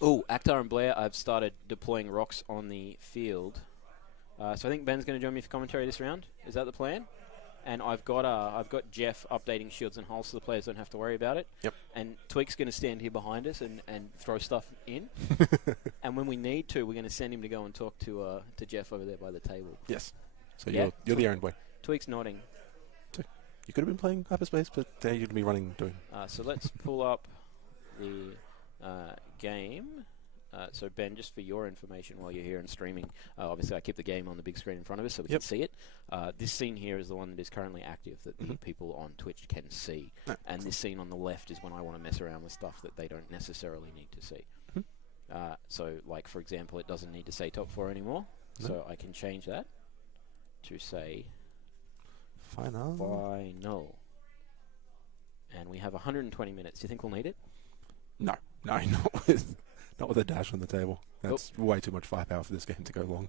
Oh, Akhter and Blair, I've started deploying rocks on the field. So I think Ben's going to join me for commentary this round. Is that the plan? And I've got Jeff updating shields and hulls so the players don't have to worry about it. Yep. And Tweak's going to stand here behind us and throw stuff in. And when we need to, we're going to send him to go and talk to Jeff over there by the table. Yes. So Yeah? you're the errand boy. Tweak's nodding. So you could have been playing Hyperspace, but there you'd be doing. So let's pull up the game. So Ben, just for your information while you're here and streaming, obviously I keep the game on the big screen in front of us so we can see it. This scene here is the one that is currently active that the people on Twitch can see. And this scene on the left is when I want to mess around with stuff that they don't necessarily need to see. So, like, for example, it doesn't need to say top 4 anymore. So I can change that to say final. And we have 120 minutes. Do you think we'll need it? No, not with a dash on the table. That's way too much firepower for this game to go long.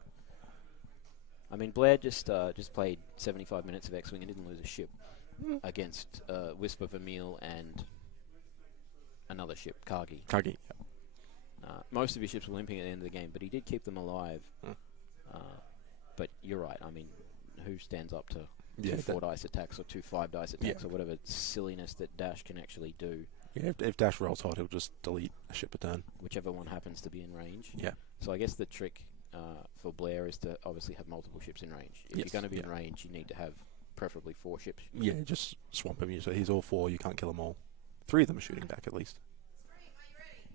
I mean, Blair just played 75 minutes of X-Wing and didn't lose a ship against Wisp of Emil and another ship, Kagi. Kagi, most of his ships were limping at the end of the game, but he did keep them alive. But you're right. I mean, who stands up to 2 4-dice attacks or 2 5-dice attacks or whatever silliness that Dash can actually do? Yeah, if Dash rolls hot, he'll just delete a ship a turn. Whichever one happens to be in range. Yeah. So I guess the trick for Blair is to obviously have multiple ships in range. If you're going to be in range, you need to have preferably 4 ships. Yeah, just swamp him. So he's all 4. You can't kill them all. 3 of them are shooting back at least.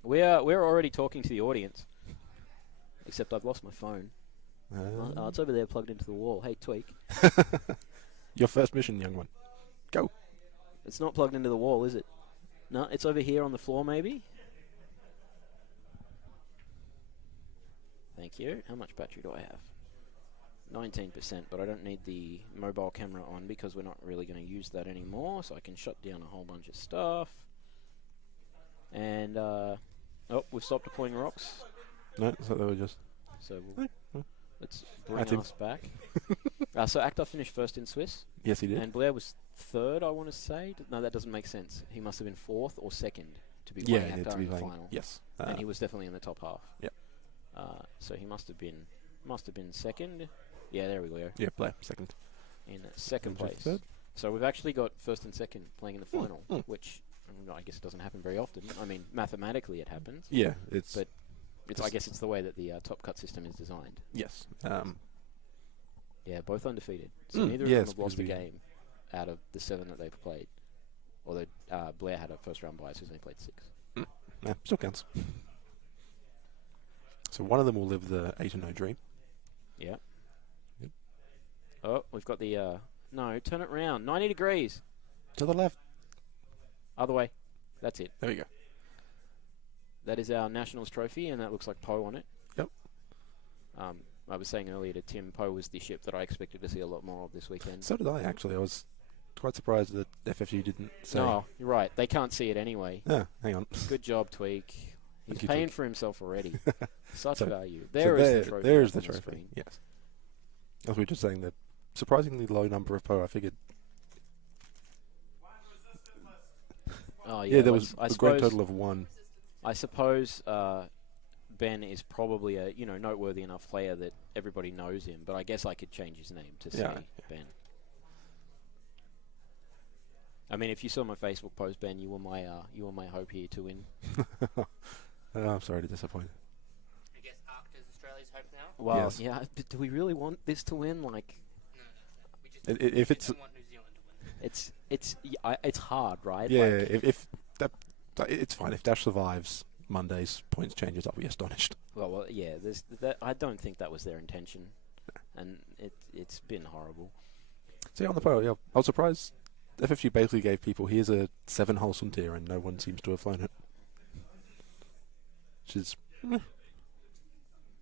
We're already talking to the audience. Except I've lost my phone. It's over there plugged into the wall. Hey, Tweak. Your first mission, young one. Go. It's not plugged into the wall, is it? No, it's over here on the floor, maybe? Thank you. How much battery do I have? 19%, but I don't need the mobile camera on because we're not really going to use that anymore, so I can shut down a whole bunch of stuff. And, we've stopped deploying rocks. No, so they were just... So let's bring us back. So Akhter finished first in Swiss. Yes, he did. And Blair was third, I want to say. No, that doesn't make sense. He must have been 4th or 2nd to be playing Akhter in the final. Yes. And he was definitely in the top half. Yep. So he must have been 2nd. Yeah, there we go. Yeah, Blair, 2nd. In 2nd place. Third. So we've actually got 1st and 2nd playing in the final, which I guess it doesn't happen very often. I mean, mathematically it happens. Yeah, but I guess it's the way that the top cut system is designed. Yes. Yeah, both undefeated. So neither of them have lost a game out of the 7 that they've played. Although Blair had a first round bias, he's only played 6. Yeah, still counts. So one of them will live the 8-0 dream. Yeah. Yep. Oh, we've got the... no, turn it round. 90 degrees. To the left. Other way. That's it. There we go. That is our Nationals trophy, and that looks like Poe on it. Yep. I was saying earlier to Tim, Poe was the ship that I expected to see a lot more of this weekend. So did I, actually. I was quite surprised that FFU didn't say... No, you're right. They can't see it anyway. Yeah, hang on. Good job, Tweak. He's Thank you, paying Tweak. for himself already. Such So- value. There There's the the trophy. Yes. As we were just saying, the surprisingly low number of Poe, I figured... Oh, Yeah, there was a grand total of 1. I suppose Ben is probably a noteworthy enough player that everybody knows him, but I guess I could change his name to say Ben. I mean, if you saw my Facebook post, Ben, you were my hope here to win. I'm sorry to disappoint. I guess Akhter's Australia's hope now. Well, Yes. yeah. Do we really want this to win? Like, No. We just If it's... don't want New Zealand to win. it's hard, right? Yeah, Like, if that... It's fine. If Dash survives Monday's points changes, I'll be astonished. Well, yeah. I don't think that was their intention, and it's been horrible. So on the Poe, I was surprised FFU basically gave people, here's a 7-hull Suntier, and no one seems to have flown it. Which is...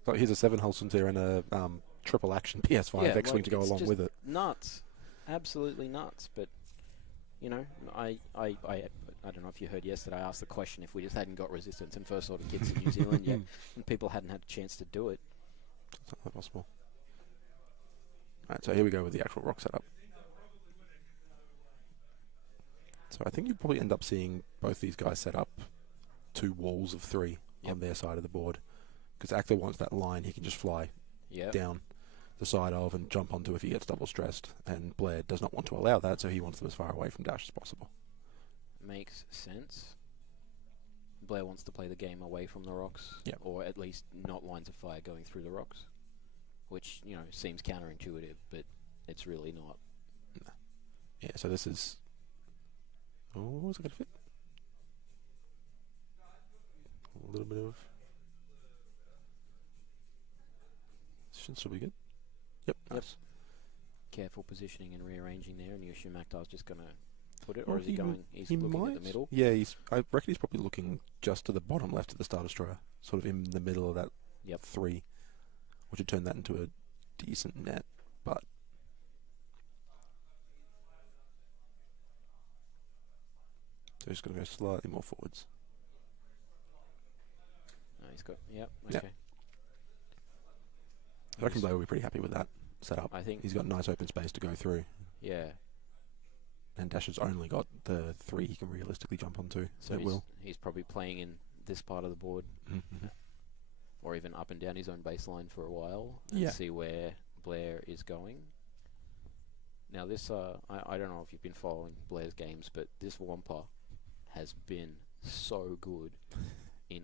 So here's a 7-hull Suntier and a triple action PS5 X-Wing to go along with it. Nuts. Absolutely nuts. But, I don't know if you heard yesterday, I asked the question if we just hadn't got resistance and first order kits in New Zealand yet, and people hadn't had a chance to do it. It's not possible. Alright, so here we go with the actual rock setup. So I think you probably end up seeing both these guys set up 2 walls of 3 Yep. on their side of the board. Because Akhter wants that line he can just fly Yep. down the side of and jump onto if he gets double stressed. And Blair does not want to allow that, so he wants them as far away from Dash as possible. Makes sense. Blair wants to play the game away from the rocks, Yep. or at least not lines of fire going through the rocks, which, you know, seems counterintuitive, but it's really not. No. Yeah, so this is... Oh, is it going to fit? A little bit of... Should still be good. Yep, nice. Careful positioning and rearranging there, and you assume Akhtar's just going to put it, Well, or is he going? He's he looking might. at the middle. Yeah, I reckon he's probably looking just to the bottom left of the Star Destroyer, sort of in the middle of that 3, which would turn that into a decent net, but... So he's going to go slightly more forwards. Oh, he's got. Yep. Yep. Okay. I reckon Blair will be pretty happy with that setup. I think He's got nice open space to go through. Yeah. And Dash has only got the 3 he can realistically jump onto. So he's probably playing in this part of the board, Mm-hmm. or even up and down his own baseline for a while, and see where Blair is going. Now this, I don't know if you've been following Blair's games, but this Wampa has been so good in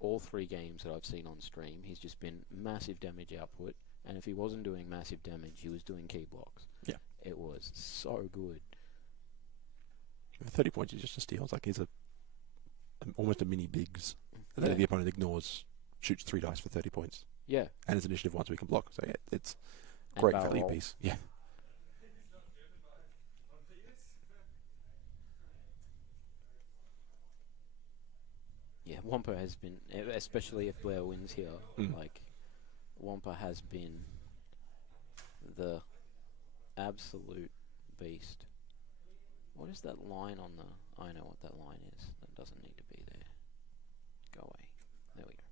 all 3 games that I've seen on stream. He's just been massive damage output, and if he wasn't doing massive damage, he was doing key blocks. Yeah. It was so good. 30 points is just a steal. It's like he's almost a mini bigs that the opponent ignores, shoots 3 dice for 30 points. Yeah. And his initiative once we can block. So yeah, it's And great barrel value roll. piece. Yeah. Yeah, Wampa has been, especially if Blair wins here, Mm. like, Wampa has been the absolute beast. What is that line on the... I know what that line is. That doesn't need to be there. Go away. There we go.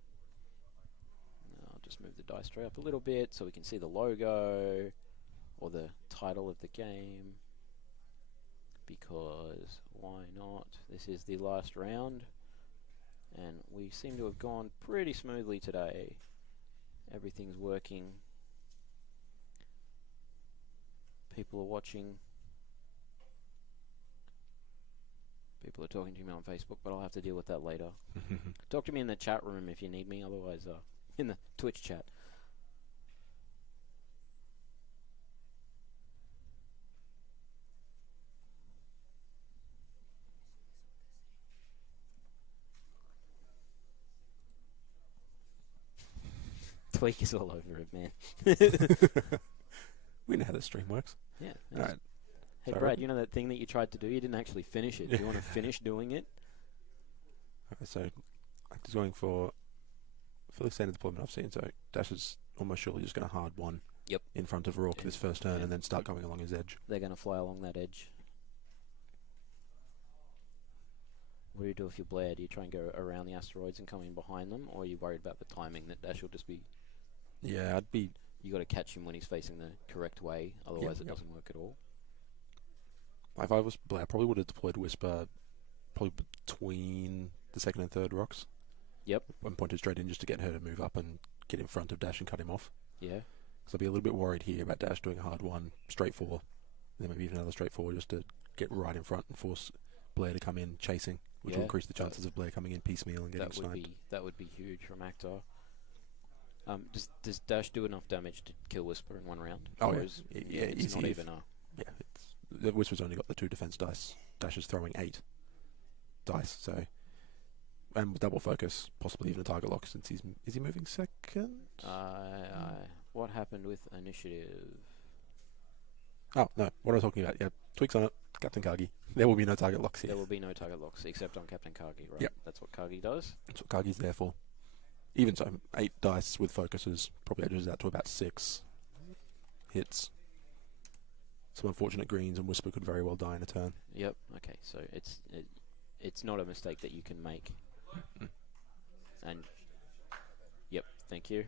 Now I'll just move the dice tray up a little bit so we can see the logo or the title of the game. Because why not? This is the last round. And we seem to have gone pretty smoothly today. Everything's working. People are watching. People are talking to me on Facebook, but I'll have to deal with that later. Talk to me in the chat room if you need me, otherwise in the Twitch chat. Tweak is all over it, man. We know how this stream works. Yeah. All right. Hey, So I Brad, reckon- you know that thing that you tried to do? You didn't actually finish it. Do you want to finish doing it? So Akhter's going for fairly standard deployment I've seen. So Dash is almost surely just going to hard 1 in front of Roark this first turn and then start going along his edge. They're going to fly along that edge. What do you do if you're Blair? Do you try and go around the asteroids and come in behind them, or are you worried about the timing that Dash will just be... Yeah, I'd be... You got to catch him when he's facing the correct way, otherwise it doesn't work at all. If I was Blair, I probably would have deployed Whisper probably between the second and third rocks. Yep. And pointed straight in just to get her to move up and get in front of Dash and cut him off. Yeah. So I'd be a little bit worried here about Dash doing a hard 1, straight 4, and then maybe even another straight 4 just to get right in front and force Blair to come in chasing, which will increase the chances of Blair coming in piecemeal and getting sniped. That would be huge from Akhter. Does Dash do enough damage to kill Whisper in 1 round? Oh, Or yeah. it's Easy not if- even a... Yeah, the Whisper's only got the 2 defense dice. Dash is throwing 8 dice, so... And with double focus, possibly even a target lock since he's... Is he moving second? What happened with initiative? Oh, no. What I was talking about, yeah. Tweaks on it. Captain Kagi. There will be no target locks here. There will be no target locks, except on Captain Kagi, right? Yep. That's what Kagi does. That's what Kagi's there for. Even so, 8 dice with focuses probably edges out to about 6 hits. Some unfortunate greens, and Whisper could very well die in a turn. Yep. Okay. So it's not a mistake that you can make. And yep. Thank you.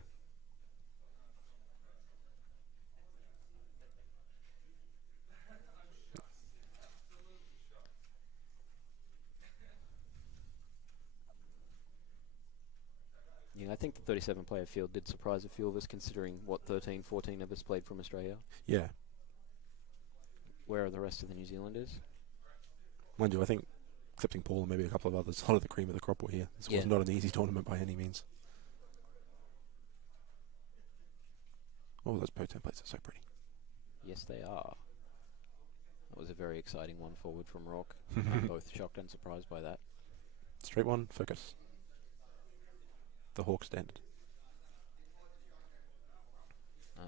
think the 37-player field did surprise a few of us, considering what 13, 14 of us played from Australia. Yeah. Where are the rest of the New Zealanders? Mind you, I think, excepting Paul and maybe a couple of others, a lot of the cream of the crop were here. This was not an easy tournament by any means. Oh, those po templates are so pretty. Yes, they are. That was a very exciting one forward from Roark. I'm both shocked and surprised by that. Straight one, focus. The Hawk standard.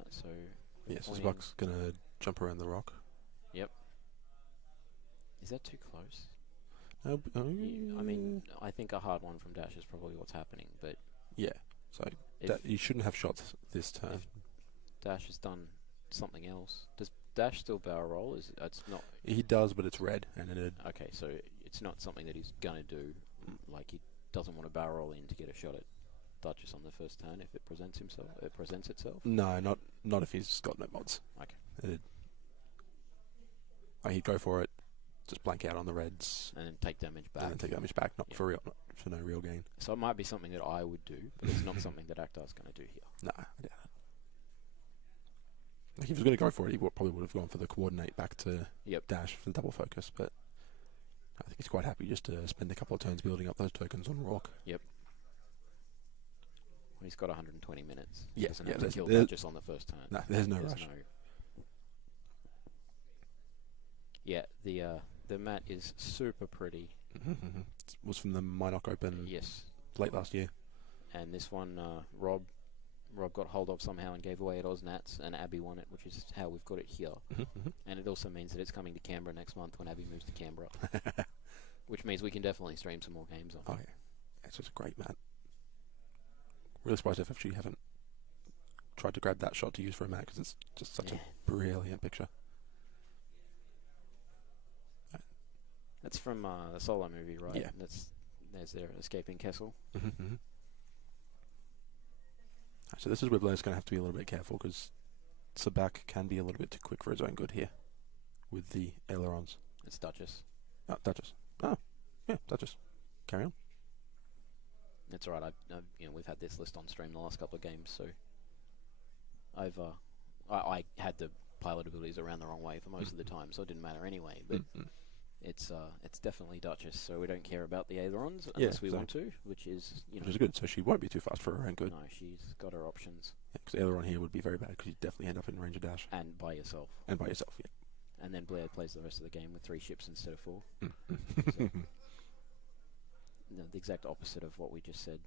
So yes, this buck's gonna jump around the rock. Yep. Is that too close? No, I mean, I think a hard one from Dash is probably what's happening, but yeah. So you shouldn't have shots this turn. Dash has done something else. Does Dash still barrel roll? It's not. He does, but it's red, and okay, so it's not something that he's gonna do. Like he doesn't want to barrel roll in to get a shot at Duchess on the first turn if it presents itself. No, not if he's got no mods. Okay. He'd go for it, just blank out on the reds, and then take damage back. Not for real, not for no real gain. So it might be something that I would do, but it's not something that Akhter's going to do here. No, I doubt it. If he was going to go for it, he probably would have gone for the coordinate back to Dash for the double focus, but I think he's quite happy just to spend a couple of turns building up those tokens on Roark. Yep. Well, he's got 120 minutes. Yeah, doesn't have to kill Duchess on the first turn. No, there's no rush. Yeah, the mat is super pretty. It was from the Minoc Open late last year. And this one, Rob got hold of somehow and gave away at OzNats, and Abby won it, which is how we've got it here. And it also means that it's coming to Canberra next month when Abby moves to Canberra. Which means we can definitely stream some more games on. Oh yeah, it's just a great mat. Really surprised if you haven't tried to grab that shot to use for a mat, because it's just such a brilliant picture. That's from the Solo movie, right? Yeah. There's their escaping castle. So this is where Blair's going to have to be a little bit careful, because Sabak can be a little bit too quick for his own good here with the ailerons. It's Duchess. Oh, Duchess. Oh, yeah, Duchess. Carry on. That's all right. We've had this list on stream the last couple of games, so I had the pilot abilities around the wrong way for most of the time, so it didn't matter anyway. But it's definitely Duchess, so we don't care about the ailerons unless we want to, which is which is good. So she won't be too fast for her own good. No, she's got her options. Because aileron here would be very bad, because you definitely end up in range of dash. And by yourself. And by yourself, yeah. And then Blair plays the rest of the game with 3 ships instead of 4. So, the exact opposite of what we just said.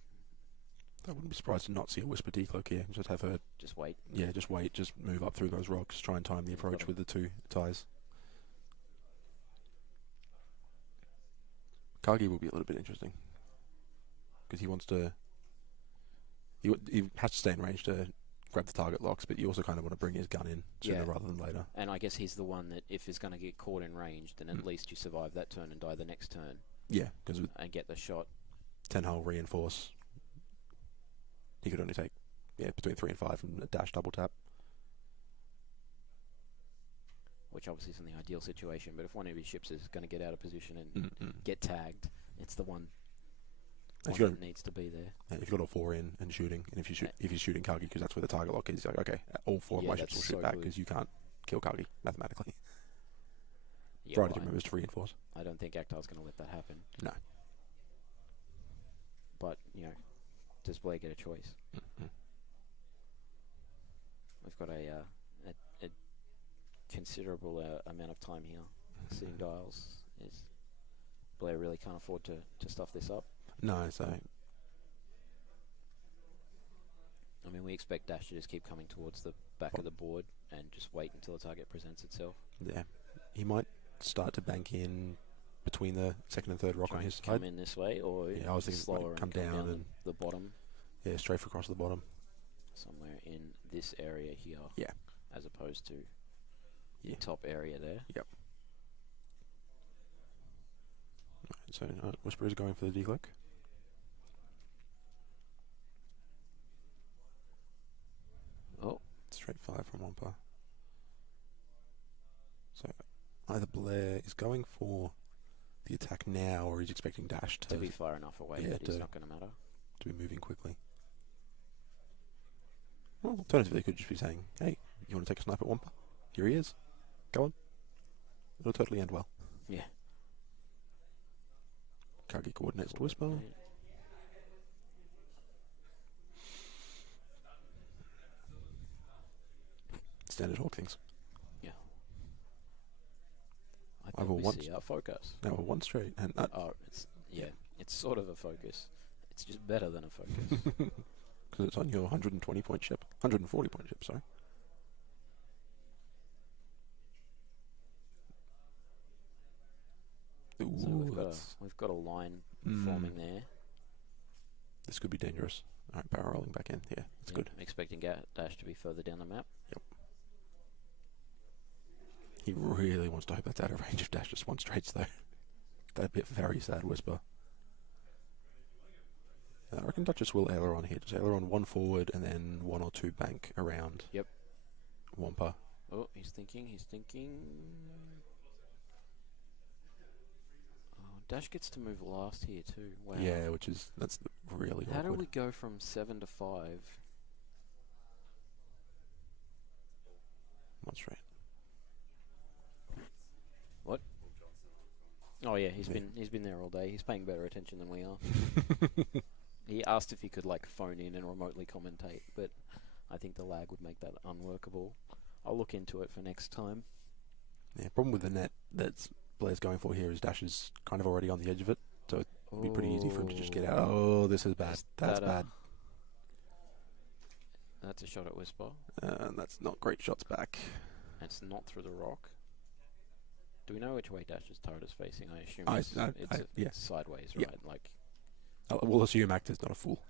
I wouldn't be surprised to not see a Whisper Decloak here. Just have her... Just wait. Yeah, just wait. Just move up through those rocks. Try and time the approach with the 2 ties. Kagi will be a little bit interesting, because he wants to... He has to stay in range to grab the target locks, but you also kind of want to bring his gun in sooner rather than later. And I guess he's the one that, if he's going to get caught in range, then at least you survive that turn and die the next turn. Yeah, because and get the shot. 10 hull reinforce. He could only take between 3 and 5 from a dash double tap. Which obviously isn't the ideal situation, but if one of his ships is going to get out of position and get tagged, it's the one that needs to be there. And if you've got all 4 in and shooting, and if you're shooting Kagi, because that's where the target lock is, like, okay, all 4 of my ships will shoot back, because you can't kill Kagi mathematically. Provided you remembers to reinforce. I don't think Akhter's going to let that happen. No. But, does Blair get a choice? We've got a considerable amount of time here. Sitting dials. Blair really can't afford to stuff this up. No, so... I mean, we expect Dash to just keep coming towards the back of the board and just wait until the target presents itself. Yeah. He might start to bank in between the second and third rock on his side. Come in this way, or I was thinking slower come and down and the bottom. Yeah, straight across the bottom. Somewhere in this area here. Yeah. As opposed to the top area there. Yep. Right, so Whisper is going for the decloak. Oh. Straight 5 from Wampa. So either Blair is going for the attack now, or he's expecting Dash to be far enough away that it's not going to matter. To be moving quickly. Well, alternatively, they could just be saying, hey, you want to take a snipe at Wampa? Here he is. Go on. It'll totally end well. Yeah. Kagi coordinates to Whisper. Standard Hawk things. Yeah. I I will think we once- see our focus. Now we're one straight. And It's sort of a focus. It's just better than a focus. because it's on your 120 point ship. 140 point ship, sorry. Ooh, So we've got a line forming there. This could be dangerous. Alright, barrel rolling back in. Yeah, that's good. Expecting Dash to be further down the map. Yep. He really wants to hope that's out of range of Dash just one straights though. That'd be a very sad Whisper. I reckon Duchess will aileron here. Just aileron one forward and then one or two bank around. Yep. Wampa. Oh, he's thinking. Oh, Dash gets to move last here too. Wow. Yeah, that's really How awkward. do we go from 7 to 5? One straight. What? Oh yeah, he's been there all day. He's paying better attention than we are. He asked if he could phone in and remotely commentate, but I think the lag would make that unworkable. I'll look into it for next time. Yeah, problem with the net that Blair's going for here is Dash is kind of already on the edge of it, so it'd be pretty easy for him to just get out. Oh, this is bad. That's bad. That's a shot at Whisper. That's not great shots back. It's not through the rock. Do we know which way Dash's turret is facing? I assume it's sideways, right? Yeah. We'll assume Akhter's not a fool.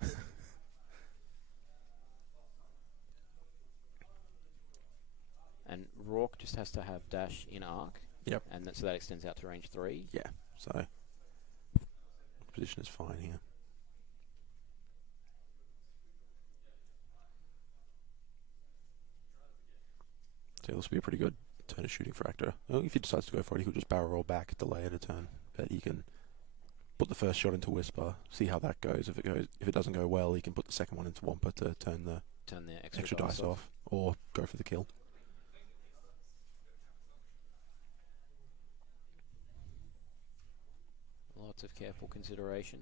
And Roark just has to have Dash in arc. Yep. And so that extends out to range 3. Yeah, so position is fine here. So this will be a pretty good turn of shooting for Akhter. Well, if he decides to go for it, he could just barrel roll back, delay it a turn. But he can put the first shot into Whisper, see how that goes. If it doesn't go well, he can put the second one into Wampa to turn the extra dice off, or go for the kill. Lots of careful consideration.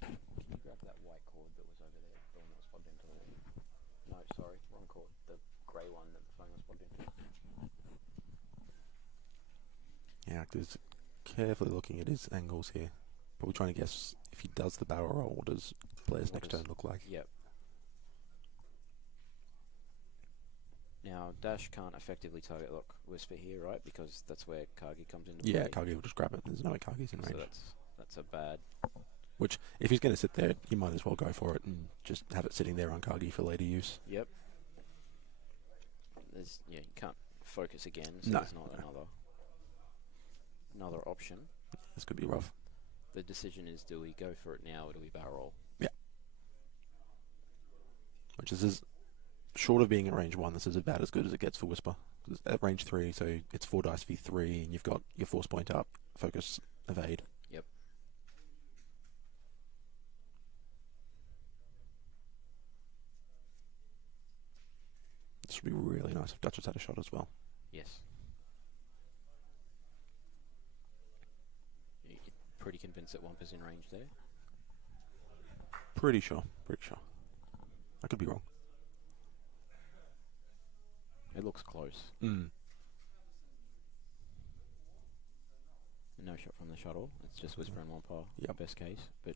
Can you grab that white cord that was over there, the one that was plugged into the wall? No, sorry, wrong cord. The grey one that the phone was plugged into. Yeah, Akhter's carefully looking at his angles here. Probably trying to guess if he does the barrel roll, what does Blair's next turn look like? Yep. Now, Dash can't effectively target lock Whisper here, right? Because that's where Kagi comes into play. Yeah, Kagi will just grab it. There's no way Kagi's in range. So that's a bad... Which, if he's going to sit there, you might as well go for it and just have it sitting there on Kagi for later use. Yep. You can't focus again, so No, there's not another option. This could be rough. The decision is, do we go for it now or do we barrel roll? Yeah. Which is short of being at range 1, this is about as good as it gets for Whisper. It's at range 3, so it's 4 dice v3, and you've got your force point up, focus, evade. Yep. This would be really nice if Duchess had a shot as well. Yes. You're pretty convinced that Wampa's in range there? Pretty sure. I could be wrong. It looks close. Mm. No shot from the shuttle. It's just Whisper and Wampa. Yep. Best case, but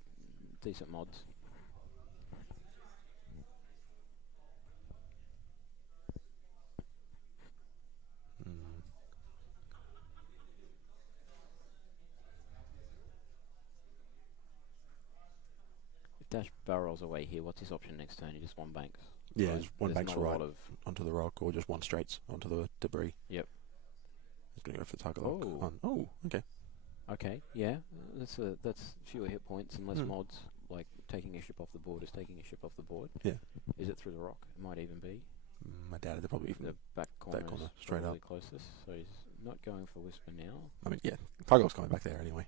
decent mods. Mm. If Dash barrels away here, what's his option next turn? He just one banks. Yeah, Right? just one There's banks not a right lot of... onto the rock, or just one straights onto the debris. Yep. He's going to go for the target lock. Oh. Oh, okay. Okay, yeah. That's fewer hit points and less Hmm. mods. Like taking a ship off the board is taking a ship off the board. Yeah. Is it through the rock? It might even be. I doubt it. They're probably even The back corner, corner, is straight probably up. closest. So he's not going for Whisper now. I mean, yeah, target lock's coming back there anyway.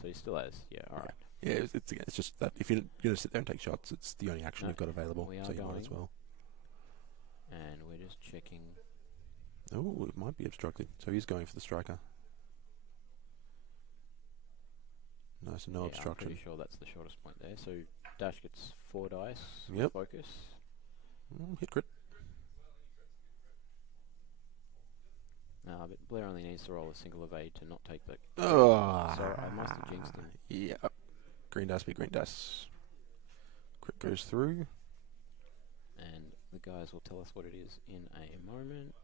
So he still has. Yeah, all right. Yeah, it's just that if you're going to sit there and take shots, it's the only action you've got available, we are so you might going. as well. And we're just checking. Oh, it might be obstructed. So he's going for the striker. No, so no obstruction. I'm pretty sure that's the shortest point there. So Dash gets 4 dice. Yep. Focus. Hit crit. But Blair only needs to roll a single evade to not take the... Oh. So I must have jinxed him. Yeah. Green dice, big green dice. Crit goes through. And the guys will tell us what it is in a moment.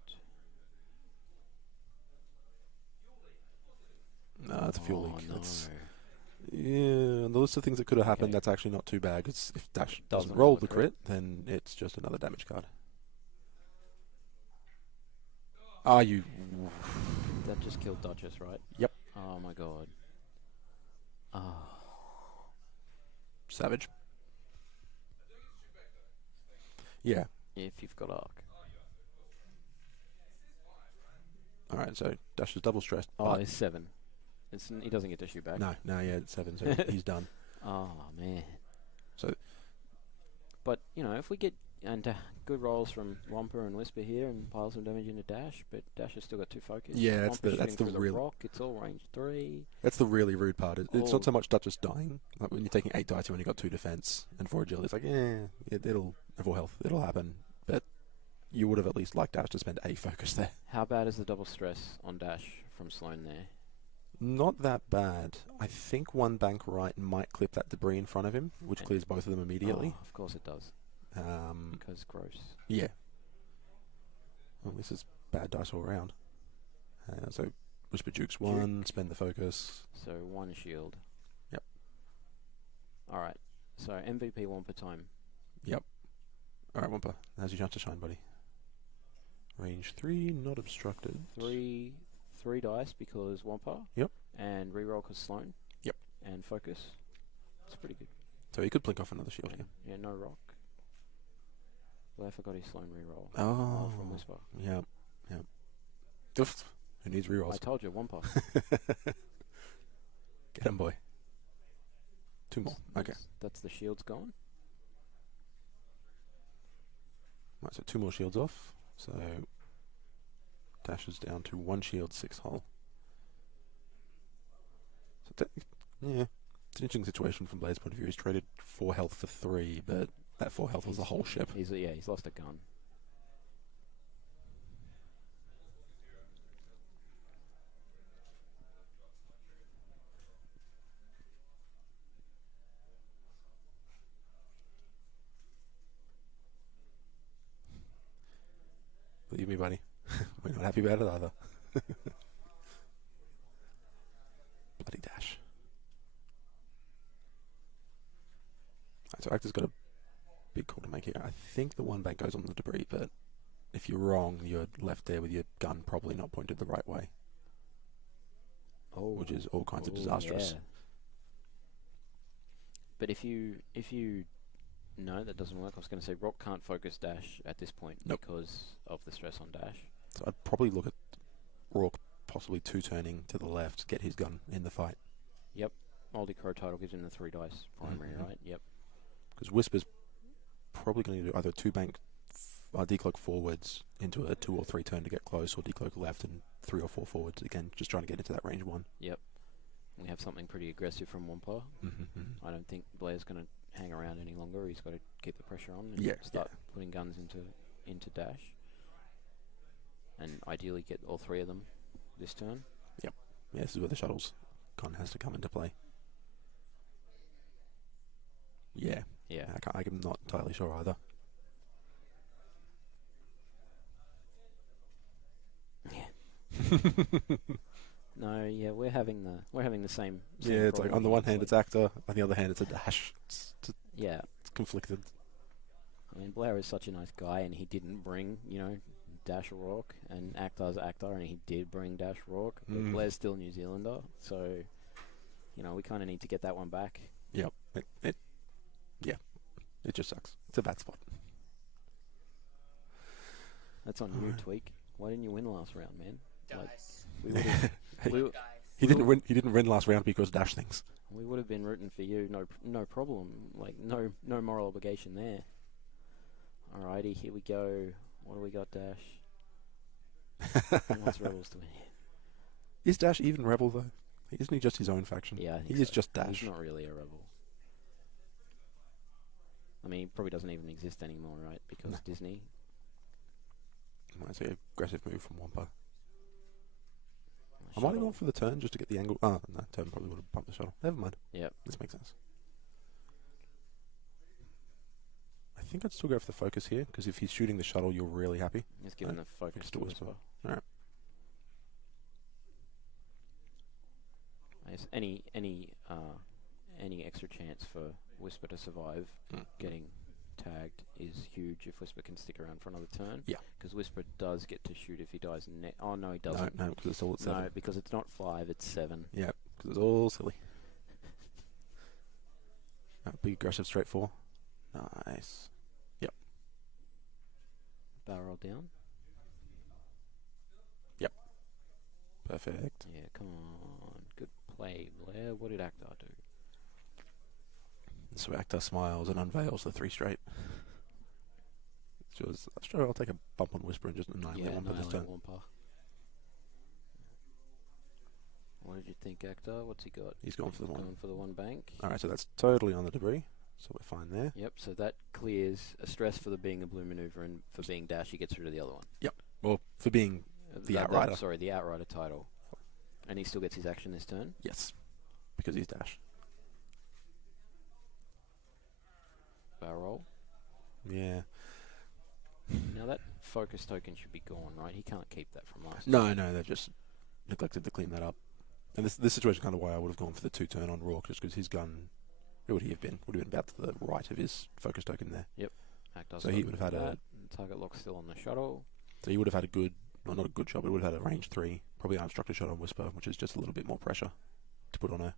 No, it's a fuel leak. No. Yeah, on the list of things that could have happened, that's actually not too bad. Because if Dash doesn't roll the crit, then it's just another damage card. Are you... That just killed Duchess, right? Yep. Oh my god. Oh. Savage. Yeah. If you've got Arc. Alright, so Dash is double stressed. Oh, it's 7. He doesn't get to shoot back. No, yeah, it's 7, so he's done. Oh, man. So, but, you know, if we get good rolls from Wampa and Whisper here and pile some damage into Dash, but Dash has still got 2 focus. yeah, Wampa's that's the shooting real... rock, it's all range 3. That's the really rude part. It's not so much Duchess dying. Like when you're taking 8 dice, you only got 2 defense and 4 agility. It's like, it'll 4 health. It'll happen. But you would have at least liked Dash to spend a focus there. How bad is the double stress on Dash from Sloane there? Not that bad. I think one bank right might clip that debris in front of him, which clears both of them immediately. Oh, of course it does. Because gross. Yeah. Well, this is bad dice all around. So Whisper Jukes 1, spend the focus. So 1 shield. Yep. Alright. So MVP Wampa time. Yep. Alright, Wampa. How's your chance to shine, buddy? Range 3, not obstructed. 3 dice because Wampa. Yep. And reroll because Sloane. Yep. And focus. It's pretty good. So he could blink off another shield here. Yeah, no rock. Well, I forgot his Sloane reroll. Oh. From Whisper. Yep. Oof. Who needs rerolls? I told you, Wampa. Get him, boy. 2 more. Okay. That's the shields gone. Right, so 2 more shields off. So Dash is down to 1 shield, 6 hull. So yeah, it's an interesting situation from Blair's point of view. He's traded 4 health for 3, but that 4 health was the whole ship. He's lost a gun. Believe me, buddy. We're not happy about it either. Bloody Dash. Right, so Akhter's got a big call to make here. I think the 1 bank goes on the debris, but if you're wrong, you're left there with your gun probably not pointed the right way. Which is all kinds of disastrous. Yeah. But if you no, that doesn't work. I was going to say Rock can't focus Dash at this point because of the stress on Dash. So I'd probably look at Roark possibly 2-turning to the left, get his gun in the fight. Yep. Moldy Crow title gives him the 3 dice primary, right? Yep. Because Whisper's probably going to do either 2 bank decloak forwards into a 2 or 3 turn to get close, or decloak left and 3 or 4 forwards. Again, just trying to get into that range 1. Yep. We have something pretty aggressive from Wampa. I don't think Blair's going to hang around any longer. He's got to keep the pressure on and start putting guns into Dash. And ideally get all 3 of them this turn. Yep. Yeah, this is where the shuttles con has to come into play. Yeah. Yeah. I'm not entirely sure either. Yeah. No, yeah, we're having the same yeah, it's like on the one hand it's Akhter, on the other hand it's a Dash. It's conflicted. I mean, Blair is such a nice guy, and he didn't bring, Dash Roark, and Akhtar's Akhter, and he did bring Dash Roark, but Blair's still New Zealander, so, we kind of need to get that one back. Yep. It just sucks. It's a bad spot. That's on you, Tweak. Why didn't you win last round, man? Dice. We He didn't win. He didn't win last round because dash things. We would have been rooting for you, no problem. Like, no moral obligation there. Alrighty, here we go. What do we got, Dash? He wants Rebels to win here. Is Dash even Rebel though? Isn't he just his own faction? Yeah, I think he is so. just Dash. He's not really a Rebel. I mean, he probably doesn't even exist anymore, right? Because Disney. Might say aggressive move from Wampa. I Shuttle. might have gone for the turn just to get the angle. Oh, no, turn probably would have bumped the shuttle. Never mind. Yep. This makes sense. I think I'd still go for the focus here, because if he's shooting the shuttle, you're really happy. He's given the focus to Whisper. Alright. I guess any extra chance for Whisper to survive getting tagged is huge if Whisper can stick around for another turn. Yeah. Because Whisper does get to shoot if he dies oh, no, he doesn't. No, because it's all at 7. No, because it's not 5, it's 7. Yeah, because it's all silly. Big aggressive straight 4. Nice. Yep. Barrel down. Yep. Perfect. Yeah, come on. Good play, Blair. What did Akhter do? So Akhter smiles and unveils the 3 straight. Sure, I'll take a bump on Whisper and just annihilate Wampa this turn. Wampa. What did you think, Akhter? What's he got? He's gone for the 1. Going for the 1 bank. Alright, so that's totally on the debris. So we're fine there. Yep, so that clears a stress for the being a blue maneuver, and for being Dash, he gets rid of the other one. Yep. Well, for being the Outrider. Sorry, the Outrider title. And he still gets his action this turn? Yes. Because he's Dash. Barrel. Yeah. Now that focus token should be gone, right? He can't keep that from last No, they've just neglected to clean that up. And this situation kind of why I would have gone for the 2 turn on Roark, just because his gun, where would he have been? Would have been about to the right of his focus token there. Yep. So he would have had a target lock still on the shuttle. So he would have had a good, well, not a good shot, but he would have had a range 3, probably an unobstructed shot on Whisper, which is just a little bit more pressure to put on her.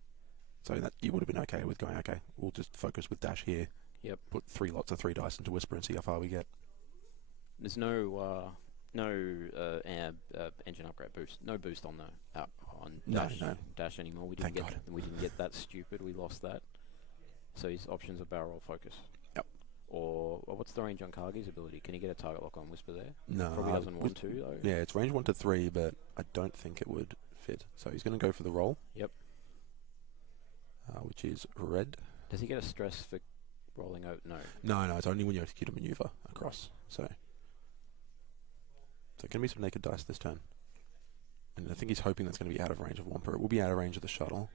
So that you would have been okay with going, okay, we'll just focus with Dash here. Yep. Put 3 lots of 3 dice into Whisper and see how far we get. There's no engine upgrade boost. No boost on the on Dash anymore. We didn't get that stupid. We lost that. So his options are barrel focus. Yep. Or what's the range on Kagi's ability? Can he get a target lock on Whisper there? No. Probably doesn't want to though. Yeah, it's range 1 to 3, but I don't think it would fit. So he's going to go for the roll. Yep. Which is red. Does he get a stress for rolling out? No. No, it's only when you execute a maneuver across. So it can be some naked dice this turn. And I think he's hoping that's going to be out of range of Wampa. It will be out of range of the shuttle.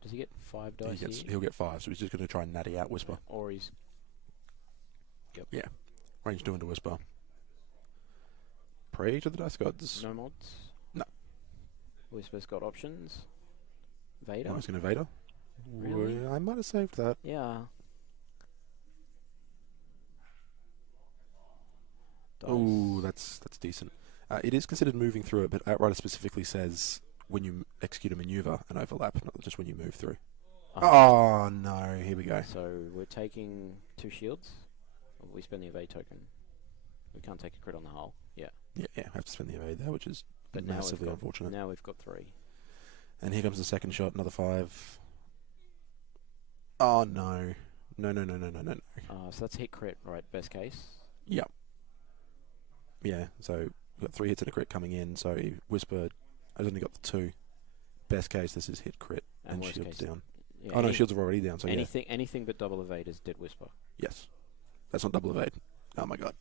Does he get 5 dice here? He'll get 5, so he's just going to try and natty out Whisper. Or he's... Yep. Yeah. Range 2 into Whisper. Pray to the dice gods. No mods? No. Whisper's got options. Vader? Oh, he's going to Vader? Really? I might have saved that. Yeah. Oh, that's decent. It is considered moving through it, but Outrider specifically says when you execute a maneuver and overlap, not just when you move through. Oh no, here we go. So we're taking 2 shields. We spend the evade token. We can't take a crit on the hull. Yeah. Yeah, have to spend the evade there, which is massively unfortunate. Now we've got 3. And here comes the second shot, another 5. Oh no. No. So that's hit crit, right? Best case? Yep. Yeah, so we've got 3 hits and a crit coming in, so Whisper has only got the 2. Best case, this is hit crit and shields down. Yeah, oh no, shields are already down, so anything but double evade is dead Whisper. Yes. That's not double evade. Oh my god.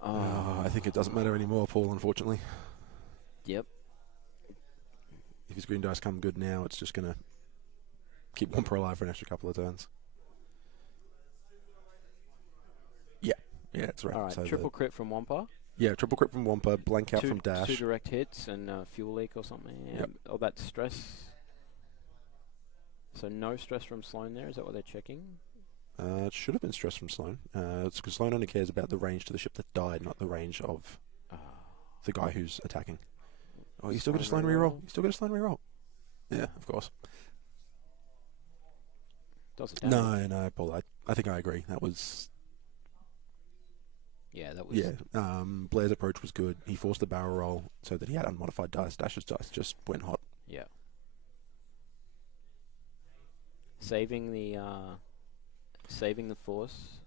I think it doesn't matter anymore, Paul, unfortunately. Yep. If his green dice come good now, it's just going to keep Wampa alive for an extra couple of turns. Yeah, that's right. Alright, so triple crit from Wampa. Yeah, triple crit from Wampa, blank out from Dash. 2 direct hits and fuel leak or something. Yep. Oh, that's stress. So no stress from Sloan there, is that what they're checking? It should have been stress from Sloan. It's because Sloan only cares about the range to the ship that died, not the range of the guy who's attacking. Oh, you still get a Sloan reroll? You still get a Sloan reroll? Yeah, of course. Does it damage? No, Paul, I think I agree. That was... Yeah, that was. Yeah, Blair's approach was good. He forced the barrel roll so that he had unmodified dice. Dash's dice just went hot. Yeah. Saving the force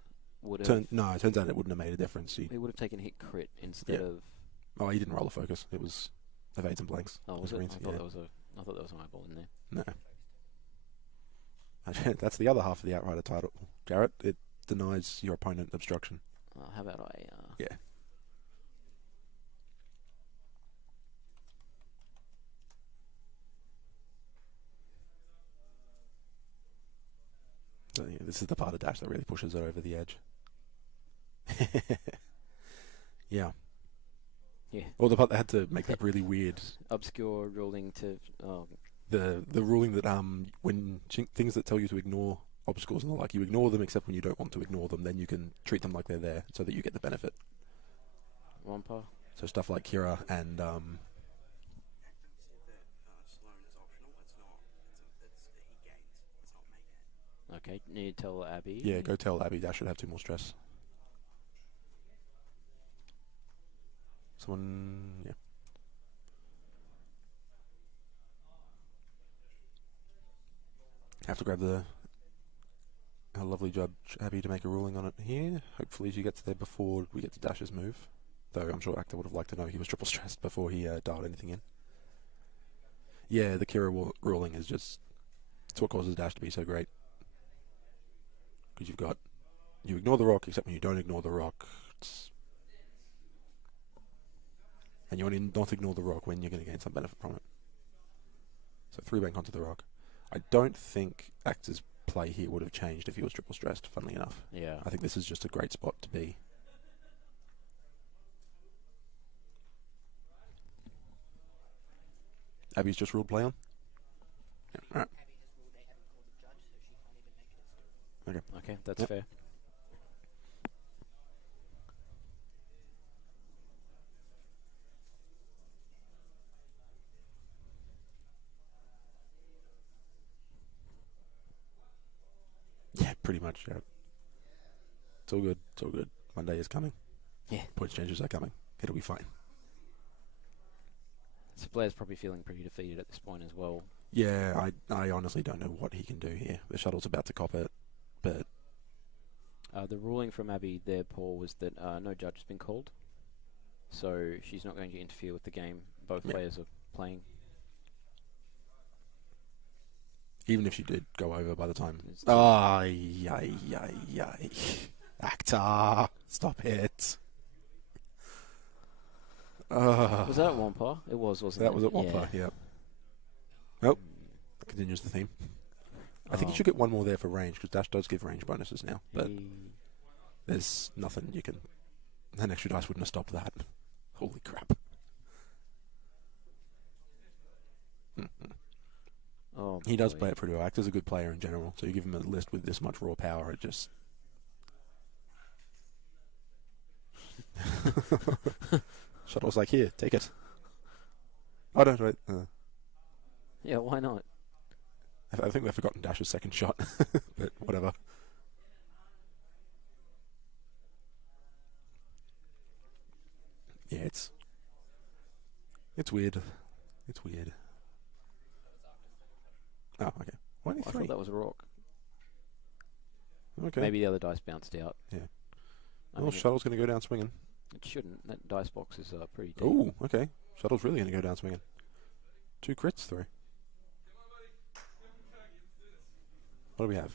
would have. No, it turns out it wouldn't have made a difference. He would have taken hit crit instead of. Oh, he didn't roll a focus. It was evades and blanks. Oh, was it? Greens, I thought there was an eyeball in there. No. That's the other half of the Outrider title, Jarrett. It denies your opponent obstruction. How about I? Yeah. So, yeah, this is the part of Dash that really pushes it over the edge. Yeah. Yeah. Or the part that had to make that really weird. Obscure ruling to. The ruling that when things that tell you to ignore obstacles and the like, you ignore them except when you don't want to ignore them, then you can treat them like they're there so that you get the benefit. Wampa. So stuff like Kira and Okay, need to tell Abby. yeah, go tell Abby Dash should have 2 more stress. Someone, yeah. Have to grab our lovely judge Abby to make a ruling on it here. Hopefully she gets there before we get to Dash's move. Though I'm sure Akhter would have liked to know he was triple stressed before he dialed anything in. Yeah, the Kira ruling is just... it's what causes Dash to be so great. Because you ignore the rock except when you don't ignore the rock. And you only not ignore the rock when you're going to gain some benefit from it. So 3 bank onto the rock. I don't think Akhter's play here would have changed if he was triple stressed, funnily enough. Yeah. I think this is just a great spot to be. Abby's just ruled play on? Yeah, alright. Okay. Okay, that's fair. Yeah, pretty much. Yeah. It's all good. It's all good. Monday is coming. Yeah. Points changes are coming. It'll be fine. So Blair's probably feeling pretty defeated at this point as well. Yeah, I honestly don't know what he can do here. The shuttle's about to cop it, but... the ruling from Abby there, Paul, was that no judge has been called. So she's not going to interfere with the game. Both players are playing. Even if she did go over by the time... Akhter! Stop it! Was that at Wampa? It was, wasn't it? That was at Wampa, yeah. Nope. That continues the theme. I think you should get 1 more there for range, because Dash does give range bonuses now. But there's nothing you can... An extra dice wouldn't have stopped that. Holy crap. Oh, he does play it pretty well. Akhter's a good player in general, so you give him a list with this much raw power, it just... Shuttle's like, here, take it. Oh, no, wait. Yeah, why not? I think they've forgotten Dash's second shot, but whatever. Yeah, it's weird. It's weird. Oh, okay. Why only I 3? thought that was a rock. Okay. Maybe the other dice bounced out. Yeah. I Well, mean, Shuttle's going to go down swinging. it shouldn't. That dice box is pretty deep. Oh, okay. Shuttle's really going to go down swinging. 2 crits through. What do we have?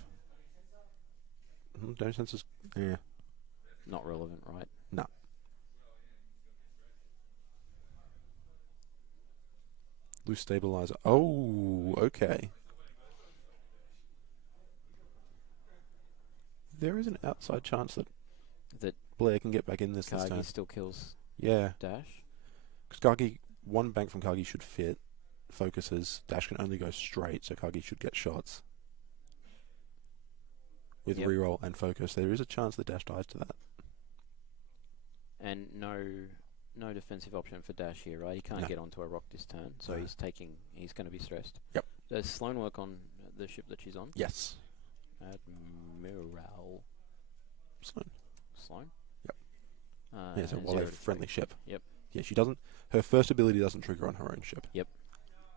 Damage sensors? Yeah. Not relevant, right? No. Loose stabilizer. Oh, okay. There is an outside chance that Blair can get back in this Kagi time. still kills Yeah. Dash. Because Kagi, 1 bank from Kagi should fit. Focuses. Dash can only go straight, so Kagi should get shots. With reroll and focus, there is a chance that Dash dies to that. And no defensive option for Dash here, right? He can't get onto a rock this turn, so he's going to be stressed. Yep. Does Sloane work on the ship that she's on? Yes. Admiral Sloane. Sloane? Yep. Yeah, so while 0 a to 3. friendly ship. Yep. Yeah, she doesn't. Her first ability doesn't trigger on her own ship. Yep.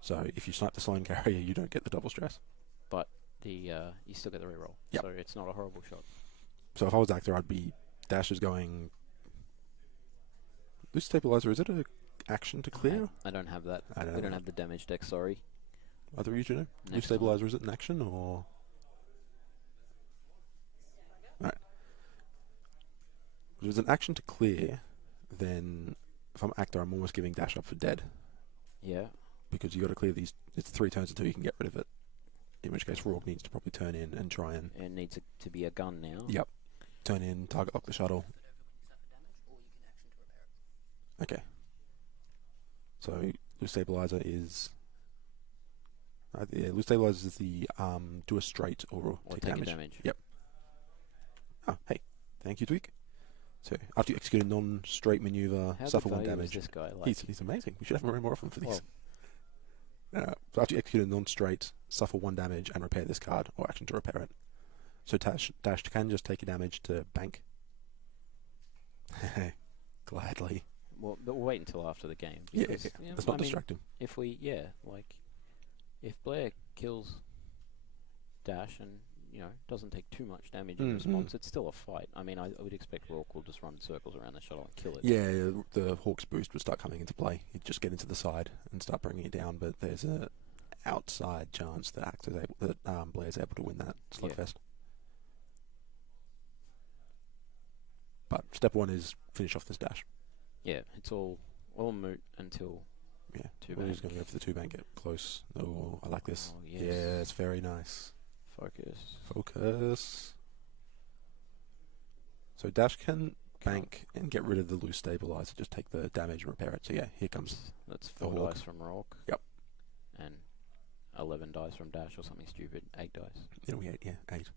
So if you snipe the Sloan carrier, you don't get the double stress. But you still get the reroll. Yep. So it's not a horrible shot. So if I was Akhter, I'd be Dash is going. Loose stabilizer, is it a action to clear? I don't have that. I don't We know. don't have the damage deck, sorry. Either of you do know? Loose Next time. stabilizer, is it an action or? Alright. If it's an action to clear, then if I'm Akhter, I'm almost giving Dash up for dead. Yeah. Because you got to clear these. It's 3 turns until you can get rid of it. In which case, Roark needs to probably turn in and try and. It needs to be a gun now. Yep. Turn in, target lock the shuttle. Okay. So loose stabilizer is. Loose stabilizer is the do a straight or Or take take damage. damage. Yep. Oh, hey, thank you, Tweak. So after you execute a non-straight maneuver, How suffer good 1 value damage. is this guy? Like, He's amazing. We should have him around more often for these. Well, So after you execute a non-straight, suffer 1 damage and repair this card, or action to repair it. So Dash can just take a damage to bank. Gladly. well, but we'll wait until after the game. Yeah, because, yeah. you know, Let's not I mean, distract him. if Blair kills Dash and doesn't take too much damage in response, it's still a fight. I mean, I would expect Roark will just run circles around the shuttle and kill it. Yeah, the Hawk's boost would start coming into play. He'd just get into the side and start bringing it down, but there's a outside chance that Blair's able to win that slugfest. But step 1 is finish off this Dash. Yeah, it's all moot until Yeah, 2 we're bank. just going to go for the 2 bank, get close. Oh, I like this. Oh, yes. Yeah, it's very nice. Focus. So Dash can bank and get rid of the loose stabilizer, just take the damage and repair it. So yeah, here comes That's the 4 Hawk. dice from Roark. Yep. And 11 dice from Dash or something stupid. 8 dice. It'll be 8.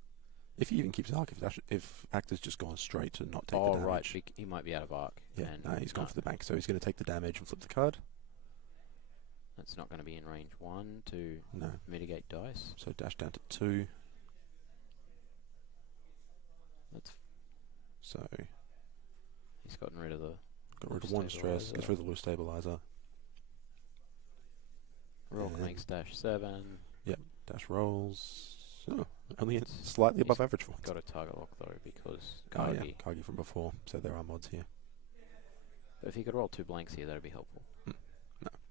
If he even keeps arc, if Akhter's just gone straight to not take the Oh, damage. right. He might be out of arc. Yeah, and no, he's gone for the bank, so he's going to take the damage and flip the card. That's not going to be in range 1 to No. mitigate dice. So Dash down to 2. That's So He's gotten rid of the got rid of loose 1 stress, stabilizer. gets rid of the loose stabilizer. Roark And- makes Dash 7. Dash rolls. Oh, only slightly above average for once. Got a target lock though because Oh yeah, Kagi. Kagi from before, so there are mods here. But if he could roll 2 blanks here, that'd be helpful.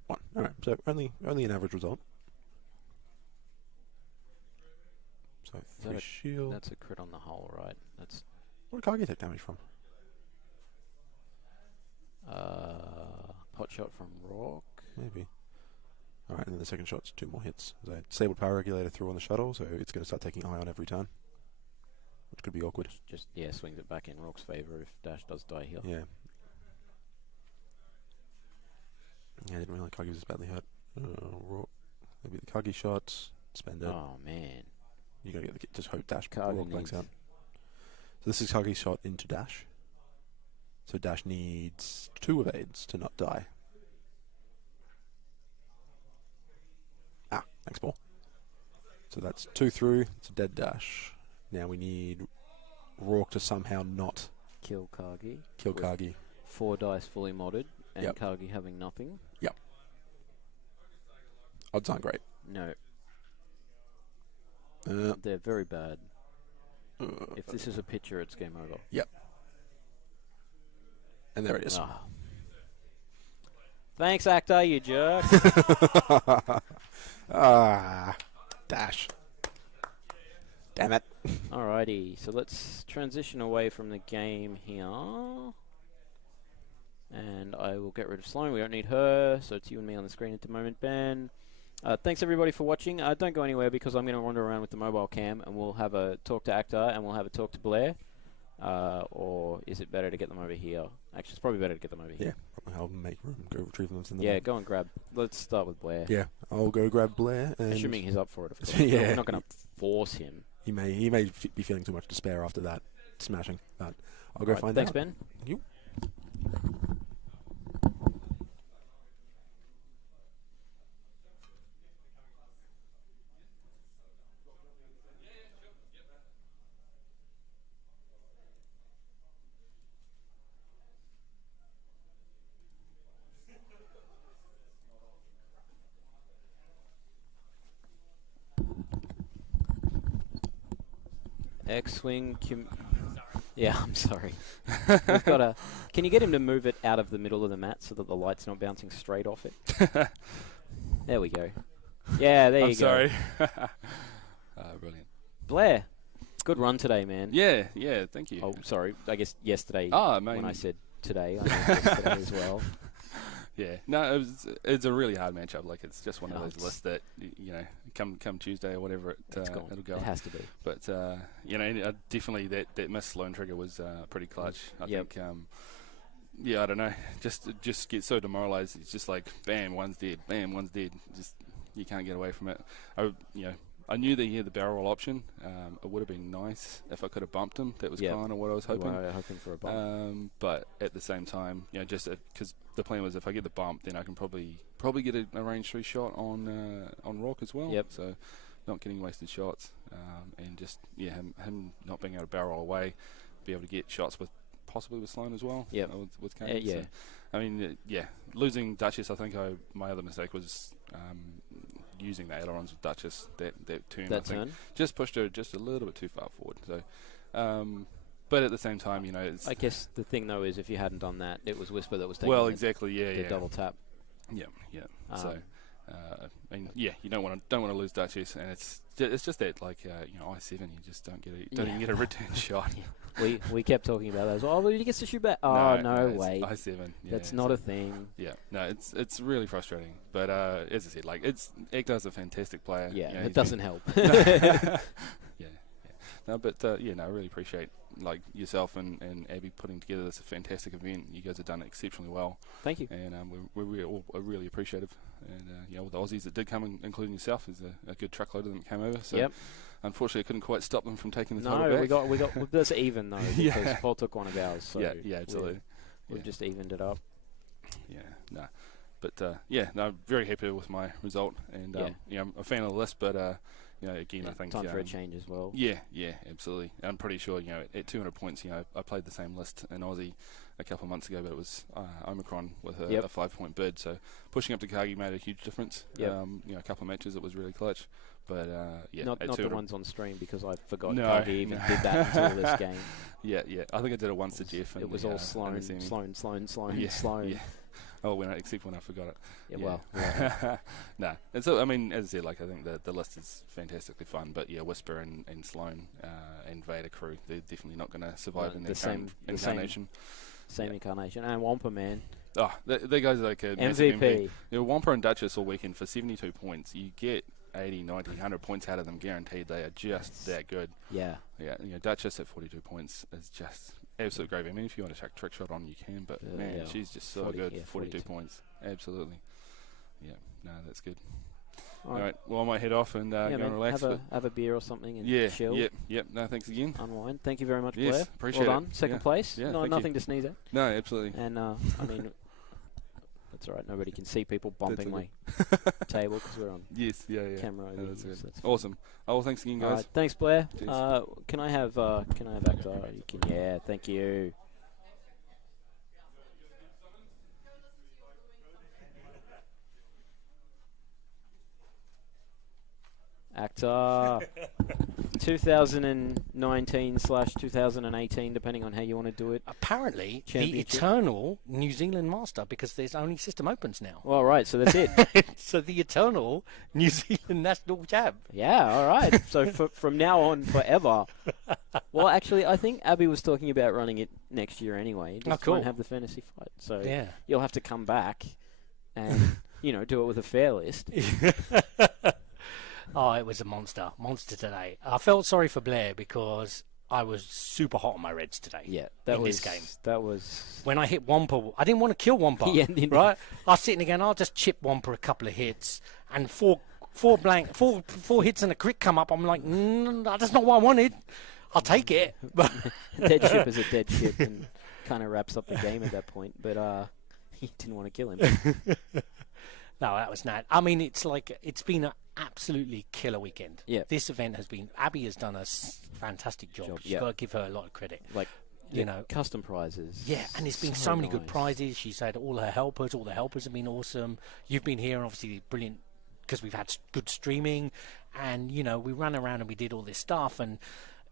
1. Alright, so only an average result. So that 3 a- shield. That's a crit on the hull, right? That's Where did Kagi take damage from? pot shot from Roark. Maybe. Alright, and then the second shot's 2 more hits. So disabled power regulator through on the shuttle, so it's going to start taking ion every turn. Which could be awkward. Just swings it back in Roark's favour if Dash does die here. Yeah. Yeah, I didn't realize Kagi was this badly hurt. Roark. Maybe the Kagi shot. Spend it. Oh man. You gotta just hope Dash Kagi Roark blanks needs- out. So this is Kagi's shot into Dash. So Dash needs 2 evades to not die. Ah, thanks, Paul. So that's 2 through. It's a dead Dash. Now we need Roark to somehow not Kill Kagi. kill With Kagi. 4 dice fully modded and Yep. Kagi having nothing. Odds aren't great. No, Uh, they're very bad. If this is a picture, it's game over. and there it is. Ah. Thanks, Akhter, you jerk. Ah, Dash. Damn it. Alrighty, so let's transition away from the game here. And I will get rid of Sloan. We don't need her, so it's you and me on the screen at the moment, Ben. Thanks everybody for watching. Don't go anywhere because I'm going to wander around with the mobile cam and we'll have a talk to Akhter and we'll have a talk to Blair. Or is it better to get them over here? Actually, it's probably better to get them over here. Yeah, I'll make room. Go retrieve them from the Yeah, go and grab. Let's start with Blair. Yeah, I'll go grab Blair. And Assuming he's up for it, of course. Yeah. We're not going to force him. he may be feeling too much despair after that smashing, but I'll go Alright, find thanks, out. Ben. Thank you. X-Wing. Yeah, I'm sorry. We've got a. Can you get him to move it out of the middle of the mat so that the light's not bouncing straight off it? There we go. Yeah, there you go. I'm sorry. Brilliant. Blair, good run today, man. Yeah, thank you. Oh, sorry. I guess yesterday. When I said today, I meant yesterday as well. Yeah, no, it's a really hard matchup. Like, it's just one of those lists that, come Tuesday or whatever, it'll go. It has to be. But definitely that missed lone trigger was pretty clutch. I think. I don't know. Just get so demoralised. It's just like bam, one's dead. Bam, one's dead. Just you can't get away from it. I knew that he had the barrel roll option. It would have been nice if I could have bumped him. That was kind of what I was hoping. Hoping for a bump. But at the same time, just because the plan was if I get the bump, then I can probably get a range 3 shot on Roark as well. Yep. So not getting wasted shots, and just him not being able to barrel roll away, be able to get shots possibly with Sloan as well. Yep. With Kagi. So, I mean, losing Duchess. I think my other mistake was. Using the ailerons with Duchess that turn, I think, just pushed her just a little bit too far forward. So, but at the same time, it's I guess the thing though is if you hadn't done that, it was Whisper that was taking the double tap. Yeah. So, you don't want to lose Duchess, and it's just that like I7, you just don't even get a return shot. We kept talking about those. Oh, well, he gets to shoot back. Oh, no way. I7. Yeah, that's not a thing. Yeah, no, it's really frustrating. But as I said, like Akhter's a fantastic player. Yeah, it doesn't help. Yeah. No, but I really appreciate like yourself and Abby putting together this fantastic event. You guys have done exceptionally well. Thank you. And we're all really appreciative. And all the Aussies that did come, including yourself, is a good truckload of them that came over. So unfortunately, I couldn't quite stop them from taking the title back. we got that's even though because Paul took one of ours. So yeah, absolutely. We've just evened it up. Yeah, no, but I'm very happy with my result, and I'm a fan of the list, but again, I think time for a change as well. Yeah, absolutely. I'm pretty sure at 200 points, I played the same list in Aussie a couple of months ago, but it was Omicron with a 5-point bid, so pushing up to Kagi made a huge difference. A couple of matches it was really clutch, but not the ones on stream because I forgot Kagi even did that until this game. Yeah, I think I did it once to Jeff. It was all Sloan. Yeah. Oh, except when I forgot it. Yeah, well. Nah. And so, I mean, as I said, like, I think the list is fantastically fun, but Whisper and Sloan and Vader crew, they're definitely not going to survive in their same incarnation. Same incarnation. And Wampa, man. Oh, they guys are like a MVP. Wampa and Duchess all weekend for 72 points. You get 80, 90, 100 points out of them guaranteed. They are just that good. Yeah. Yeah, Duchess at 42 points is just absolute gravy. I mean, if you want to chuck trick shot on, you can, but man, she's just so good. 42 points. Absolutely. Yeah, no, that's good. All right. Well, I might head off and go and relax. Have a beer or something and chill. Yep. No, thanks again. Unwind. Thank you very much, Blair. Appreciate well it. done. Second place. Yeah, nothing to sneeze at. No, absolutely. And I mean, that's all right. Nobody can see people bumping my table because we're on camera. No, that's good. That's awesome. Oh, well, thanks again, guys. All right, thanks, Blair. Can I have Akhter? You can. Yeah, thank you. Akhter. 2019/2018, depending on how you want to do it. Apparently, the eternal New Zealand Master, because there's only System Opens now. Well, right, so that's it. So the eternal New Zealand National Jab. Yeah, all right. So from now on, forever. Well, actually, I think Abby was talking about running it next year anyway. Just try and have the fantasy fight. So you'll have to come back and, do it with a fair list. Oh, it was a monster today. I felt sorry for Blair because I was super hot on my reds today. Yeah, this game. That was when I hit Wampa. I didn't want to kill Wampa. Right? I was sitting again. I'll just chip Wampa a couple of hits, and four hits and a crit come up. I'm like, that's not what I wanted. I'll take it. Dead ship is a dead ship, and kind of wraps up the game at that point. But he didn't want to kill him. No, that was not. I mean, it's been an absolutely killer weekend. Yeah. This event Abby has done a fantastic job. You've got to give her a lot of credit. Custom prizes. Yeah, and there's been so many good prizes. She's had all the helpers have been awesome. You've been here, obviously, brilliant, because we've had good streaming, and, we ran around and we did all this stuff, and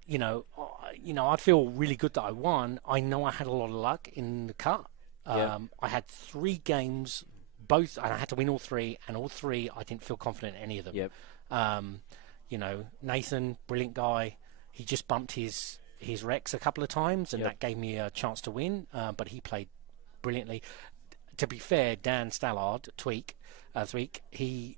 I feel really good that I won. I know I had a lot of luck in the cut. I had 3 games, both, and I had to win all 3, and all 3 I didn't feel confident in any of them. Yep. Nathan, brilliant guy. He just bumped his Rex a couple of times, and that gave me a chance to win. But he played brilliantly. To be fair, Dan Stallard, Tweak, he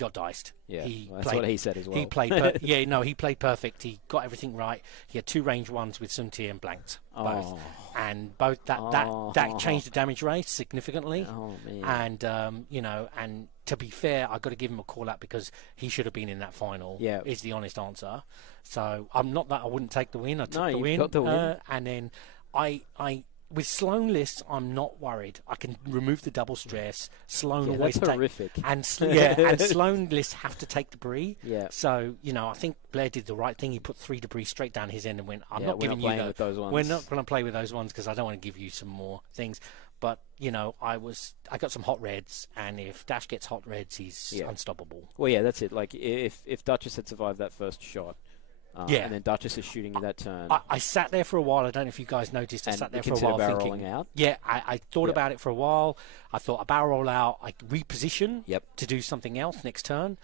got diced. Yeah, that's what he said as well. He played, he played perfect. He got everything right. He had 2 range 1s with Sunti and blanked both, and both that changed the damage rate significantly. Oh man! And to be fair, I got to give him a call out because he should have been in that final. Yeah, is the honest answer. So I'm not that I wouldn't take the win. I took the win. Got the win. And then I with Sloan lists, I'm not worried. I can remove the double stress. Sloan always that's horrific. And Sloan lists have to take debris. Yeah. So I think Blair did the right thing. He put 3 debris straight down his end and went, "I'm not giving you with those ones. We're not going to play with those ones because I don't want to give you some more things." But I got some hot reds, and if Dash gets hot reds, he's unstoppable. Well, yeah, that's it. Like if Duchess had survived that first shot. And then Duchess is shooting you that turn. I sat there for a while. I don't know if you guys noticed. I sat there for a while barrel thinking. Rolling out? Yeah, I thought about it for a while. I thought a barrel roll out. I reposition to do something else next turn,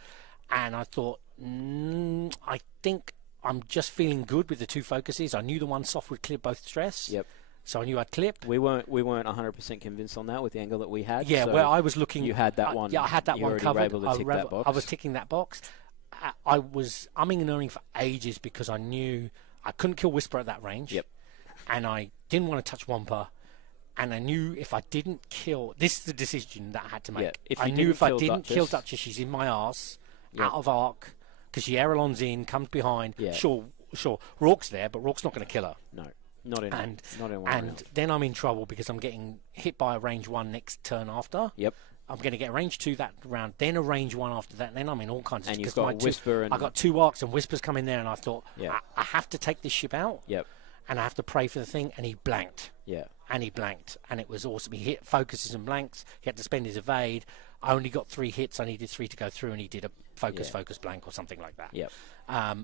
and I thought I think I'm just feeling good with the 2 focuses. I knew the one soft would clear both stress. Yep. So I knew I'd clip. We weren't 100% convinced on that with the angle that we had. Yeah, so where I was looking. You had that one. Yeah, I had that one covered. Were able to tick that box. I was ticking that box. I was umming and ahhing for ages because I knew I couldn't kill Whisper at that range. Yep. And I didn't want to touch Wampa. And I knew if I didn't kill... This is the decision that I had to make. Yeah. I knew if I didn't kill Duchess, she's in my arse, out of arc, because she Aerolon's in, comes behind. Yeah. Sure. Roark's there, but Roark's not going to kill her. No, not in one And round. then I'm in trouble because I'm getting hit by a range 1 next turn after. Yep. I'm going to get a range 2 that round, then a range 1 after that, and then I'm in all kinds of... And you've got Whisper I got 2 arcs and Whisper's come in there, and I thought, Yeah. I have to take this ship out, Yep. and I have to pray for the thing, and he blanked. Yeah. And he blanked, and it was awesome. He hit focuses and blanks. He had to spend his evade. I only got 3 hits. I needed 3 to go through, and he did a focus blank or something like that. Yep.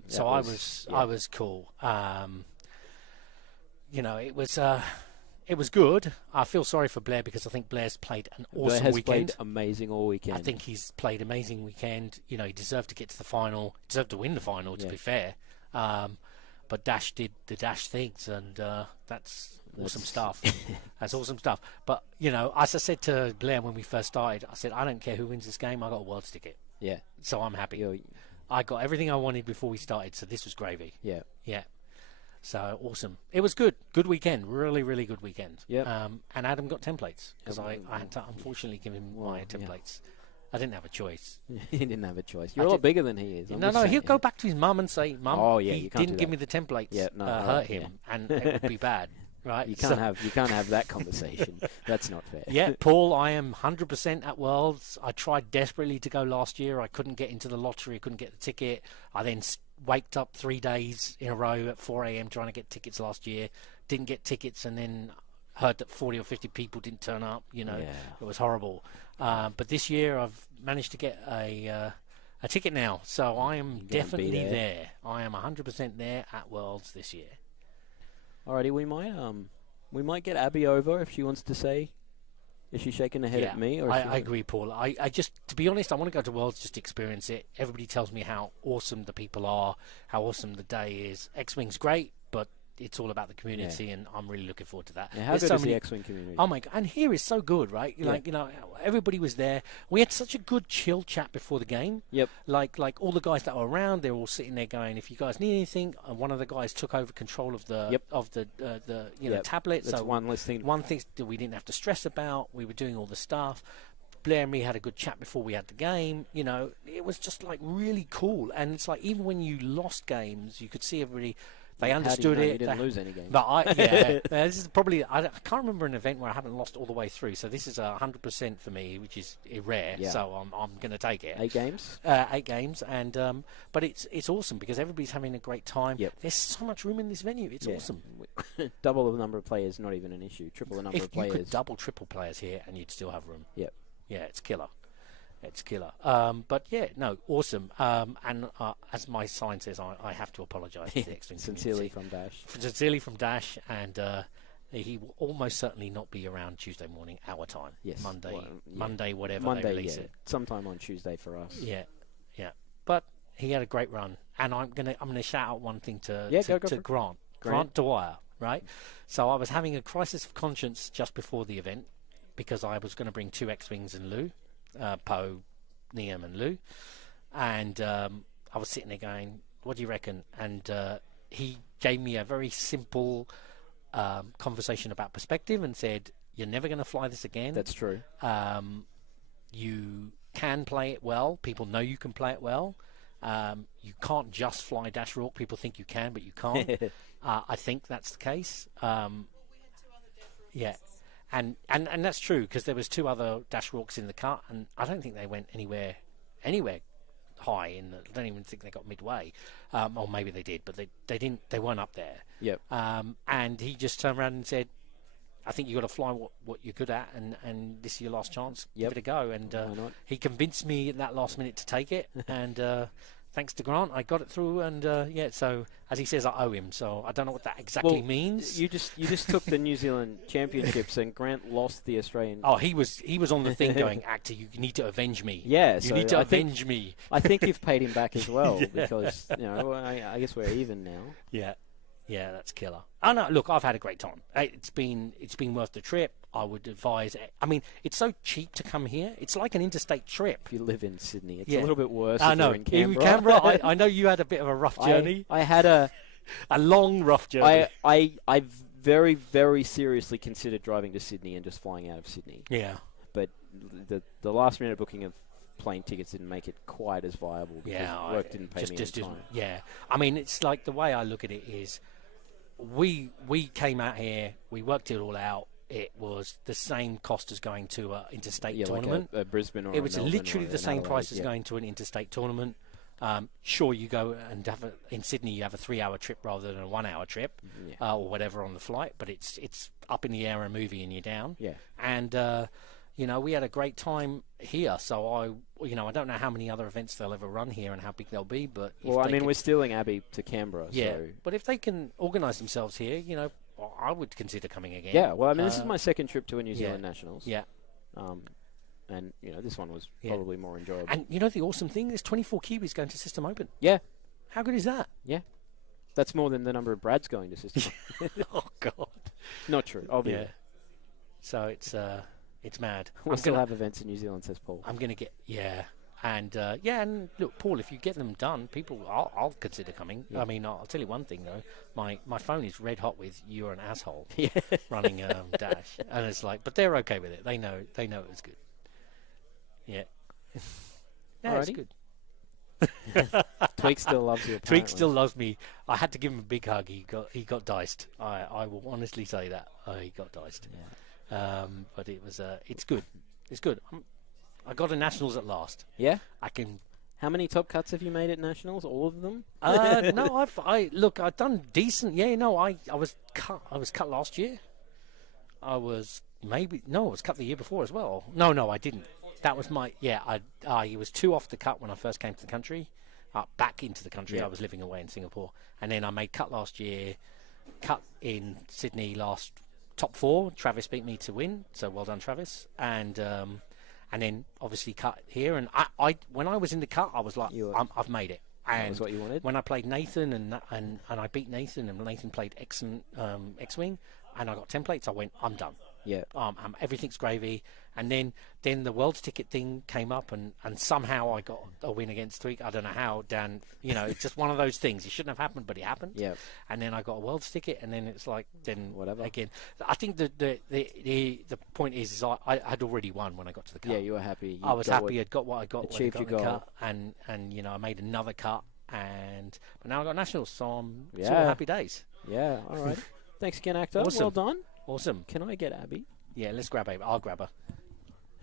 So I was cool. It was good. I feel sorry for Blair because I think Blair's played an awesome weekend. Played amazing all weekend. I think he's played amazing weekend. He deserved to get to the final. Deserved to win the final, to be fair. But Dash did the Dash things, and that's awesome stuff. That's awesome stuff. But, as I said to Blair when we first started, I said, I don't care who wins this game. I got a world's ticket. Yeah. So I'm happy. I got everything I wanted before we started, so this was gravy. Yeah. Yeah. So awesome. It was good. Good weekend. Really, really good weekend. Yeah. And Adam got templates because I had to unfortunately give him my templates. I didn't have a choice. He didn't have a choice. You're a lot bigger than he is. He'll go back to his mum and say, "Mum, you didn't give me the templates. Hurt him, and it would be bad." Right? You can't have that conversation. That's not fair. Yeah, Paul, I am 100% at Worlds. I tried desperately to go last year. I couldn't get into the lottery. I couldn't get the ticket. I then waked up 3 days in a row at 4 a.m. trying to get tickets last year. Didn't get tickets, and then heard that 40 or 50 people didn't turn up. It was horrible. But this year I've managed to get a ticket now, so I am definitely there. I am 100% there at Worlds this year. Alrighty, we might get Abby over if she wants to say. Is she shaking her head at me? Or I agree, Paul. I just, to be honest, I want to go to Worlds just to experience it. Everybody tells me how awesome the people are, how awesome the day is. X-Wing's great, but it's all about the community, and I'm really looking forward to that. Yeah, how good is the X-Wing community? Oh my God! And here is so good, right? Everybody was there. We had such a good chill chat before the game. Yep. Like all the guys that were around, they're all sitting there going, "If you guys need anything," one of the guys took over control of the tablet. That's so one thing that we didn't have to stress about. We were doing all the stuff. Blair and me had a good chat before we had the game. It was just like really cool. And it's like even when you lost games, you could see everybody. They understood it. You didn't lose any games. But this is probably. I can't remember an event where I haven't lost all the way through. So this is 100% for me, which is rare. Yeah. So I'm going to take it. 8 games. 8 games, and but it's awesome because everybody's having a great time. Yep. There's so much room in this venue. It's awesome. Double the number of players, not even an issue. Triple the number of players. You could double, triple players here, and you'd still have room. Yep. Yeah, it's killer. It's killer. But yeah, no, awesome. And as my sign says, I have to apologise to the X-Wing Sincerely community. from Dash. Sincerely from Dash, and he will almost certainly not be around Tuesday morning, our time. Yes. Monday, Well, yeah. Monday, whatever Monday, they release yeah. it. Sometime on Tuesday for us. Yeah, yeah. But he had a great run, and I'm gonna shout out one thing to Go Grant Dwyer, right? So I was having a crisis of conscience just before the event because I was going to bring 2 X-Wings and Lou, Poe, Liam and Lou, and I was sitting there going, what do you reckon? And he gave me a very simple conversation about perspective and said, you're never going to fly this again. That's true. You can play it well. People know you can play it well. You can't just fly Dash Roark. People think you can, but you can't. I think that's the case. Yeah. And that's true because there was 2 other Dash Roarks in the cut, and I don't think they went anywhere high. I don't even think they got midway, or maybe they did, but they didn't. They weren't up there. Yep. And he just turned around and said, "I think you got to fly what you're good at, and this is your last chance. Yep. Give it a go." And Why not? he convinced me at that last minute to take it, and thanks to Grant, I got it through. And yeah, so as he says, I owe him. So I don't know what that exactly means. You just took the New Zealand Championships and Grant lost the Australian. Oh, he was on the thing going, Akhter, you need to avenge me. Yeah, you need to avenge me. I think you've paid him back as well because I guess we're even now. Yeah, that's killer. Oh no, look, I've had a great time. It's been worth the trip. I would advise. I mean, it's so cheap to come here. It's like an interstate trip. If you live in Sydney, it's a little bit worse. I know. If you're in Canberra. I know you had a bit of a rough journey. I had a long rough journey. I very, very seriously considered driving to Sydney and just flying out of Sydney. Yeah. But the last minute booking of plane tickets didn't make it quite as viable because work didn't pay me any time. Yeah. I mean, it's like the way I look at it is we came out here, we worked it all out. It was the same cost as going to an interstate tournament. Like a Brisbane or it was Melbourne literally or the same Adelaide, price as going to an interstate tournament. Sure, you go and in Sydney you have a 3-hour trip rather than a 1-hour trip, or whatever on the flight. But it's up in the air, a movie, and you're down. Yeah. And we had a great time here. So I don't know how many other events they'll ever run here and how big they'll be. But we're stealing Abby to Canberra. Yeah. So. But if they can organise themselves here, I would consider coming again. Yeah, well, I mean, this is my second trip to a New Zealand Nationals. Yeah. And, this one was probably more enjoyable. And, the awesome thing, there's 24 Kiwis going to System Open. Yeah. How good is that? Yeah. That's more than the number of Brads going to System Open. Oh, God. Not true, obviously. Yeah. So it's mad. We'll still have events in New Zealand, says Paul. I'm going to get, and look, Paul, if you get them done, I'll consider coming. Yeah. I mean, I'll tell you one thing though, my phone is red hot with "you're an asshole" running Dash, and it's like, but they're okay with it. They know it was good. Yeah, it's good. Tweak still loves you. Tweak still loves me. I had to give him a big hug. He got diced. I will honestly say that he got diced. Yeah. But it was it's good. It's good. I got a Nationals at last. Yeah? I can... How many top cuts have you made at Nationals? All of them? No, I've done decent. Yeah, no, I was cut last year. I was cut the year before as well. No, I didn't. That was my... Yeah, I was 2 off the cut when I first came to the country. Back into the country. Yeah. I was living away in Singapore. And then I made cut last year. Cut in Sydney last top 4. Travis beat me to win. So well done, Travis. And then obviously cut here, and I when I was in the cut, I was like, I've made it. And that was what you wanted. When I played Nathan and I beat Nathan, and Nathan played X-Wing, and I got templates, I went, I'm done. Yeah. Everything's gravy. And then the world's ticket thing came up, and somehow I got a win against Tweak. I don't know how, Dan. It's just one of those things. It shouldn't have happened, but it happened. Yeah. And then I got a world's ticket, and then it's like, whatever. Again, I think the point is I had already won when I got to the cut. Yeah, you were happy. I was happy. I'd got what I got. Achieved your goal. Cut, and I made another cut, but now I got Nationals, so it's all happy days. Yeah. All right. Thanks again, Akhter. Awesome. Well done. Awesome. Can I get Abby? Yeah, let's grab Abby. I'll grab her.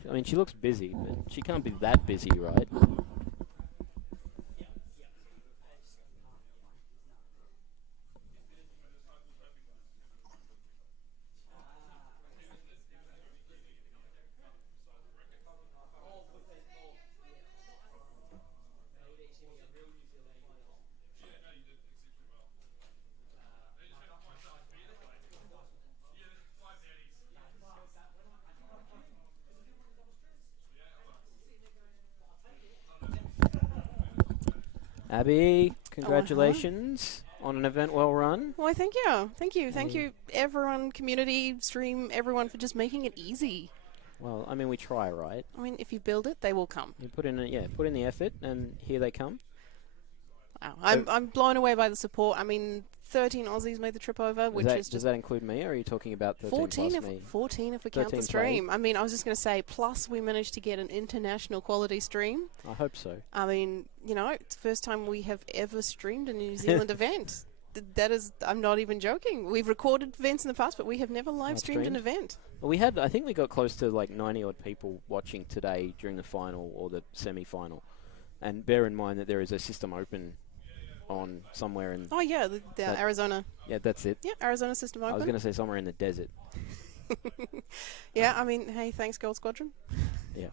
I mean, she looks busy, but she can't be that busy, right? Abby, congratulations on an event well run. Why, thank you. Thank you, everyone, community, stream, everyone, for just making it easy. Well, I mean, we try, right? I mean, if you build it, they will come. You put in the effort, and here they come. Wow. I'm blown away by the support. I mean, 13 Aussies made the trip over, Does that include me, or are you talking about 13 plus me? 14 if we count the stream. I mean, I was just going to say, plus we managed to get an international quality stream. I hope so. I mean, it's the first time we have ever streamed a New Zealand event. That is, I'm not even joking. We've recorded events in the past, but we have never live streamed an event. Well, I think we got close to like 90 odd people watching today during the final or the semi-final. And bear in mind that there is a system open on somewhere in... Oh, yeah, the Arizona. Yeah, that's it. Yeah, Arizona system open. I was going to say somewhere in the desert. Yeah, I mean, hey, thanks, Gold Squadron. Yeah.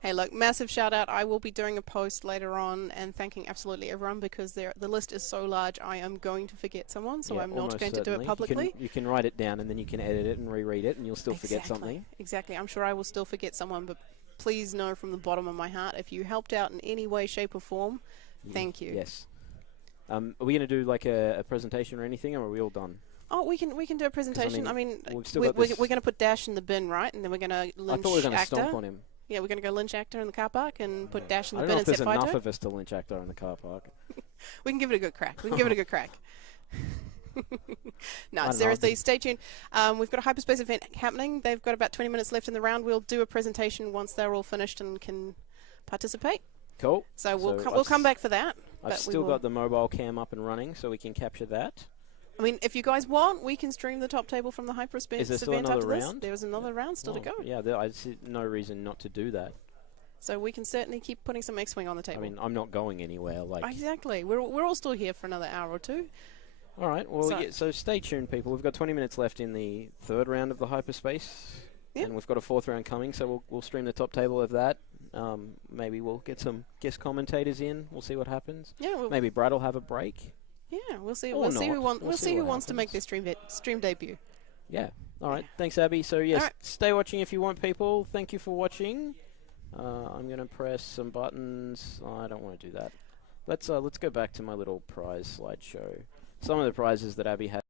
Hey, look, massive shout out. I will be doing a post later on and thanking absolutely everyone because the list is so large I am going to forget someone, so I'm not going to do it publicly. You can write it down and then you can edit it and reread it and you'll still forget something. Exactly. I'm sure I will still forget someone, but please know from the bottom of my heart, if you helped out in any way, shape or form, thank you. Yes. Are we going to do like a presentation or anything, or are we all done? Oh, we can do a presentation. I mean, we're going to put Dash in the bin, right? And then we're going to lynch I thought we were going to Akhter. stomp on him. Yeah, we're going to go lynch Akhter in the car park and put Dash in the bin I and don't set know if fire there's to enough it. of us to lynch Akhter in the car park. We can give it a good crack. No, seriously, stay tuned. We've got a hyperspace event happening. They've got about 20 minutes left in the round. We'll do a presentation once they're all finished and can participate. Cool. So we'll come back for that. I've still got the mobile cam up and running, so we can capture that. I mean, if you guys want, we can stream the top table from the hyperspace event after this. There's another round still to go. Yeah, I see no reason not to do that. So we can certainly keep putting some X-Wing on the table. I mean, I'm not going anywhere. Exactly. We're all still here for another hour or two. All right. Well, so stay tuned, people. We've got 20 minutes left in the third round of the hyperspace. Yep. And we've got a fourth round coming, so we'll stream the top table of that. Maybe we'll get some guest commentators in. We'll see what happens. Yeah. Maybe Brad will have a break. Yeah, we'll see. We'll see who wants to make their stream debut. Yeah. All right. Thanks, Abby. So yes, stay watching if you want, people. Thank you for watching. I'm going to press some buttons. I don't want to do that. Let's go back to my little prize slideshow. Some of the prizes that Abby had.